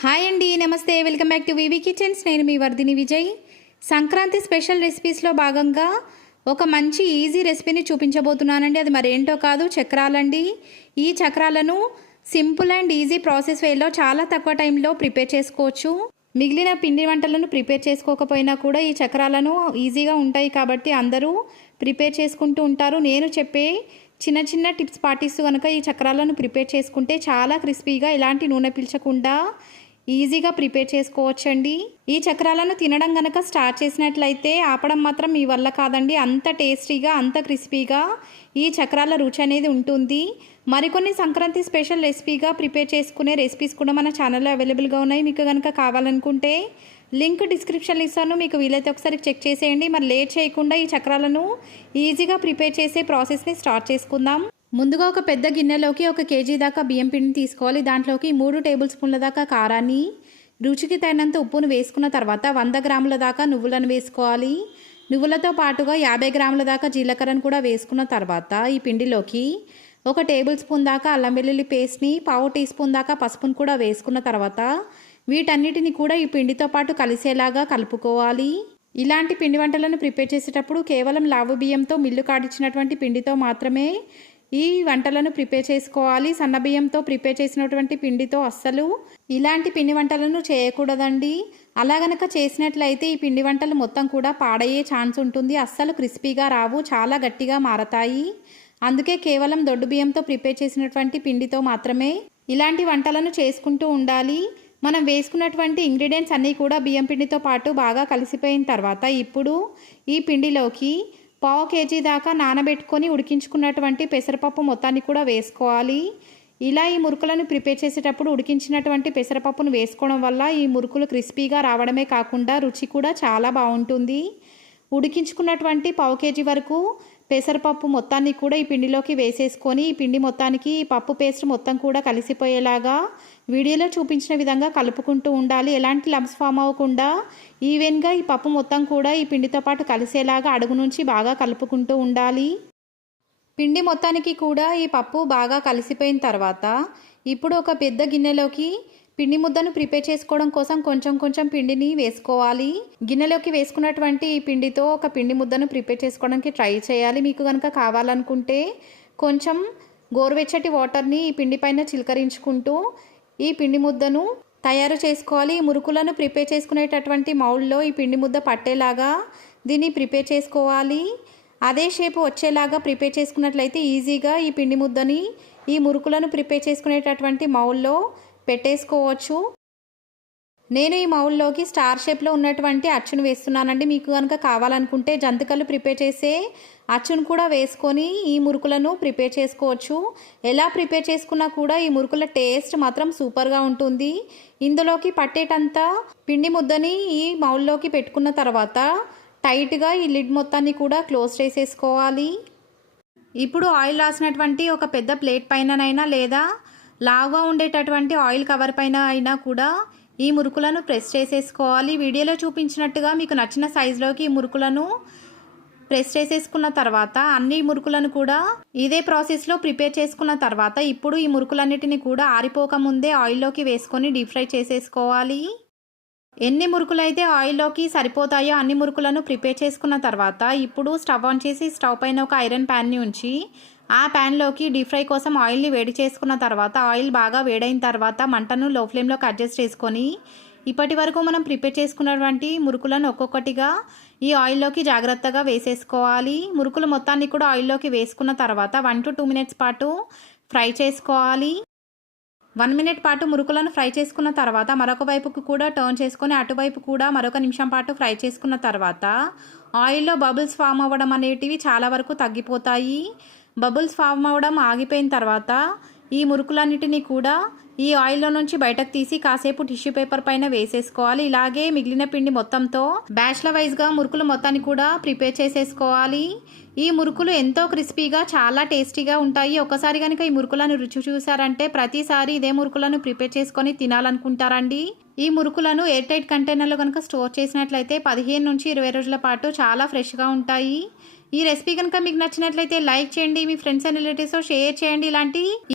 Hi అండి, నమస్తే. Welcome back to VV Kitchens. నేను మీ వర్ధిని విజయ్. సంక్రాంతి స్పెషల్ రెసిపీస్లో భాగంగా ఒక మంచి ఈజీ రెసిపీని చూపించబోతున్నానండి. అది మరేంటో కాదు, చక్రాలండి. ఈ చక్రాలను సింపుల్ అండ్ ఈజీ ప్రాసెస్ వేలో చాలా తక్కువ టైంలో ప్రిపేర్ చేసుకోవచ్చు. మిగిలిన పిండి వంటలను ప్రిపేర్ చేసుకోకపోయినా కూడా ఈ చక్రాలను ఈజీగా ఉంటాయి కాబట్టి అందరూ ప్రిపేర్ చేసుకుంటూ ఉంటారు. నేను చెప్పే చిన్న చిన్న టిప్స్ పాటిస్తూ కనుక ఈ చక్రాలను ప్రిపేర్ చేసుకుంటే చాలా క్రిస్పీగా, ఎలాంటి నూనె పీల్చకుండా ఈజీగా ప్రిపేర్ చేసుకోవచ్చండి. ఈ చక్రాలను తినడం కనుక స్టార్ట్ చేసినట్లయితే ఆపడం మాత్రం మీ వల్ల కాదండి. అంత టేస్టీగా, అంత క్రిస్పీగా ఈ చక్రాల రుచి అనేది ఉంటుంది. మరికొన్ని సంక్రాంతి స్పెషల్ రెసిపీగా ప్రిపేర్ చేసుకునే రెసిపీస్ కూడా మన ఛానల్లో అవైలబుల్గా ఉన్నాయి. మీకు కనుక కావాలనుకుంటే లింక్ డిస్క్రిప్షన్లో ఇస్తాను, మీకు వీలైతే ఒకసారి చెక్ చేసేయండి. మరి లేట్ చేయకుండా ఈ చక్రాలను ఈజీగా ప్రిపేర్ చేసే ప్రాసెస్ని స్టార్ట్ చేసుకుందాం. ముందుగా ఒక పెద్ద గిన్నెలోకి 1 కేజీ దాకా బియ్యం పిండిని తీసుకోవాలి. దాంట్లోకి 3 టేబుల్ స్పూన్ల దాకా కారాన్ని, రుచికి తగినంత ఉప్పును వేసుకున్న తర్వాత 100 గ్రాముల దాకా నువ్వులను వేసుకోవాలి. నువ్వులతో పాటుగా 50 గ్రాముల దాకా జీలకర్రను కూడా వేసుకున్న తర్వాత ఈ పిండిలోకి 1 టేబుల్ స్పూన్ దాకా అల్లం వెల్లుల్లి పేస్ట్ని, 1/2 టీ స్పూన్ దాకా పసుపును కూడా వేసుకున్న తర్వాత వీటన్నిటిని కూడా ఈ పిండితో పాటు కలిసేలాగా కలుపుకోవాలి. ఇలాంటి పిండి వంటలను ప్రిపేర్ చేసేటప్పుడు కేవలం లావు బియ్యంతో మిల్లు కాడిచ్చినటువంటి పిండితో మాత్రమే ఈ వంటలను ప్రిపేర్ చేసుకోవాలి. సన్న బియ్యంతో ప్రిపేర్ చేసినటువంటి పిండితో అస్సలు ఇలాంటి పిండి వంటలను చేయకూడదండి. అలా గనక చేసినట్లయితే ఈ పిండి వంటలు మొత్తం కూడా పాడయ్యే ఛాన్స్ ఉంటుంది. అస్సలు క్రిస్పీగా రావు, చాలా గట్టిగా మారతాయి. అందుకే కేవలం దొడ్డు బియ్యంతో ప్రిపేర్ చేసినటువంటి పిండితో మాత్రమే ఇలాంటి వంటలను చేసుకుంటూ ఉండాలి. మనం వేసుకున్నటువంటి ఇంగ్రీడియంట్స్ అన్నీ కూడా బియ్యం పిండితో పాటు బాగా కలిసిపోయిన తర్వాత ఇప్పుడు ఈ పిండిలోకి 1/2 కేజీ దాకా నానబెట్టుకొని ఉడికించుకున్నటువంటి పెసరపప్పు మొత్తాన్ని కూడా వేసుకోవాలి. ఇలా ఈ మురుకులను ప్రిపేర్ చేసేటప్పుడు ఉడికించినటువంటి పెసరపప్పును వేసుకోవడం వల్ల ఈ మురుకులు క్రిస్పీగా రావడమే కాకుండా రుచి కూడా చాలా బాగుంటుంది. ఉడికించుకున్నటువంటి 1/2 కేజీ వరకు పెసరపప్పు మొత్తాన్ని కూడా ఈ పిండిలోకి వేసేసుకొని ఈ పిండి మొత్తానికి ఈ పప్పు పేస్ట్ మొత్తం కూడా కలిసిపోయేలాగా వీడియోలో చూపించిన విధంగా కలుపుకుంటూ ఉండాలి. ఎలాంటి లమ్స్ ఫామ్ అవ్వకుండా ఈవెన్గా ఈ పప్పు మొత్తం కూడా ఈ పిండితో పాటు కలిసేలాగా అడుగు నుంచి బాగా కలుపుకుంటూ ఉండాలి. పిండి మొత్తానికి కూడా ఈ పప్పు బాగా కలిసిపోయిన తర్వాత ఇప్పుడు ఒక పెద్ద గిన్నెలోకి పిండి ముద్దను ప్రిపేర్ చేసుకోవడం కోసం కొంచెం పిండిని వేసుకోవాలి. గిన్నెలోకి వేసుకున్నటువంటి ఈ పిండితో ఒక పిండి ముద్దను ప్రిపేర్ చేసుకోవడానికి ట్రై చేయాలి. మీకు కనుక కావాలనుకుంటే కొంచెం గోరువెచ్చటి వాటర్ని ఈ పిండి పైన చిలకరించుకుంటూ ఈ పిండి ముద్దను తయారు చేసుకోవాలి. ఈ మురుకులను ప్రిపేర్ చేసుకునేటటువంటి మౌల్డ్లో ఈ పిండి ముద్ద పట్టేలాగా దీన్ని ప్రిపేర్ చేసుకోవాలి. అదే షేప్ వచ్చేలాగా ప్రిపేర్ చేసుకున్నట్లయితే ఈజీగా ఈ పిండి ముద్దని ఈ మురుకులను ప్రిపేర్ చేసుకునేటటువంటి మౌల్లో పెట్టేసుకోవచ్చు. నేను ఈ మౌల్లోకి స్టార్ షేప్లో ఉన్నటువంటి అచ్చును వేస్తున్నానండి. మీకు కనుక కావాలనుకుంటే జంతికలు ప్రిపేర్ చేసే అచ్చును కూడా వేసుకొని ఈ మురుకులను ప్రిపేర్ చేసుకోవచ్చు. ఎలా ప్రిపేర్ చేసుకున్నా కూడా ఈ మురుకుల టేస్ట్ మాత్రం సూపర్గా ఉంటుంది. ఇందులోకి పట్టేటంత పిండి ముద్దని ఈ మౌల్లోకి పెట్టుకున్న తర్వాత టైట్గా ఈ లిడ్ మొత్తాన్ని కూడా క్లోజ్ చేసేసుకోవాలి. ఇప్పుడు ఆయిల్ రాసినటువంటి ఒక పెద్ద ప్లేట్ పైననైనా లేదా లావుగా ఉండేటటువంటి ఆయిల్ కవర్ పైన అయినా కూడా ఈ మురుకులను ప్రెస్ చేసేసుకోవాలి. వీడియోలో చూపించినట్టుగా మీకు నచ్చిన సైజులోకి ఈ మురుకులను ప్రెస్ చేసేసుకున్న తర్వాత అన్ని మురుకులను కూడా ఇదే ప్రాసెస్లో ప్రిపేర్ చేసుకున్న తర్వాత ఇప్పుడు ఈ మురుకులన్నిటిని కూడా ఆరిపోకముందే ఆయిల్లోకి వేసుకొని డీప్ ఫ్రై చేసేసుకోవాలి. ఎన్ని మురుకులు అయితే ఆయిల్లోకి సరిపోతాయో అన్ని మురుకులను ప్రిపేర్ చేసుకున్న తర్వాత ఇప్పుడు స్టవ్ ఆన్ చేసి స్టవ్ పైన ఒక ఐరన్ ప్యాన్ని ఉంచి ఆ ప్యాన్లోకి డీప్ ఫ్రై కోసం ఆయిల్ని వేడి చేసుకున్న తర్వాత ఆయిల్ బాగా వేడైన తర్వాత మంటను లో ఫ్లేమ్లోకి అడ్జస్ట్ చేసుకొని ఇప్పటి వరకు మనం ప్రిపేర్ చేసుకున్నటువంటి మురుకులను ఒక్కొక్కటిగా ఈ ఆయిల్లోకి జాగ్రత్తగా వేసేసుకోవాలి. మురుకులు మొత్తాన్ని కూడా ఆయిల్లోకి వేసుకున్న తర్వాత 1 to 2 minutes పాటు ఫ్రై చేసుకోవాలి. 1 minute పాటు మురుకులను ఫ్రై చేసుకున్న తర్వాత మరొక వైపుకు కూడా టర్న్ చేసుకొని అటువైపు కూడా మరొక నిమిషం పాటు ఫ్రై చేసుకున్న తర్వాత ఆయిల్లో బబుల్స్ ఫామ్ అవ్వడం అనేటివి చాలా వరకు తగ్గిపోతాయి. బబుల్స్ ఫామ్ అవ్వడం ఆగిపోయిన తర్వాత ఈ మురుకులన్నిటినీ కూడా ఈ ఆయిల్లో నుంచి బయటకు తీసి కాసేపు టిష్యూ పేపర్ పైన వేసేసుకోవాలి. ఇలాగే మిగిలిన పిండి మొత్తంతో బ్యాచ్ల వైజ్గా మురుకులు మొత్తాన్ని కూడా ప్రిపేర్ చేసేసుకోవాలి. ఈ మురుకులు ఎంతో క్రిస్పీగా, చాలా టేస్టీగా ఉంటాయి. ఒకసారి కనుక ఈ మురుకులను రుచి చూసారంటే ప్రతిసారి ఇదే మురుకులను ప్రిపేర్ చేసుకొని తినాలనుకుంటారండి. ఈ మురుకులను ఎయిర్ టైట్ కంటైనర్లో కనుక స్టోర్ చేసినట్లయితే 15 నుంచి 20 రోజుల పాటు చాలా ఫ్రెష్గా ఉంటాయి. ఈ రెసిపీ కనుక మీకు నచ్చినట్లయితే లైక్ చేయండి, మీ ఫ్రెండ్స్ అండ్ రిలేటివ్స్తో షేర్ చేయండి. ఇలాంటి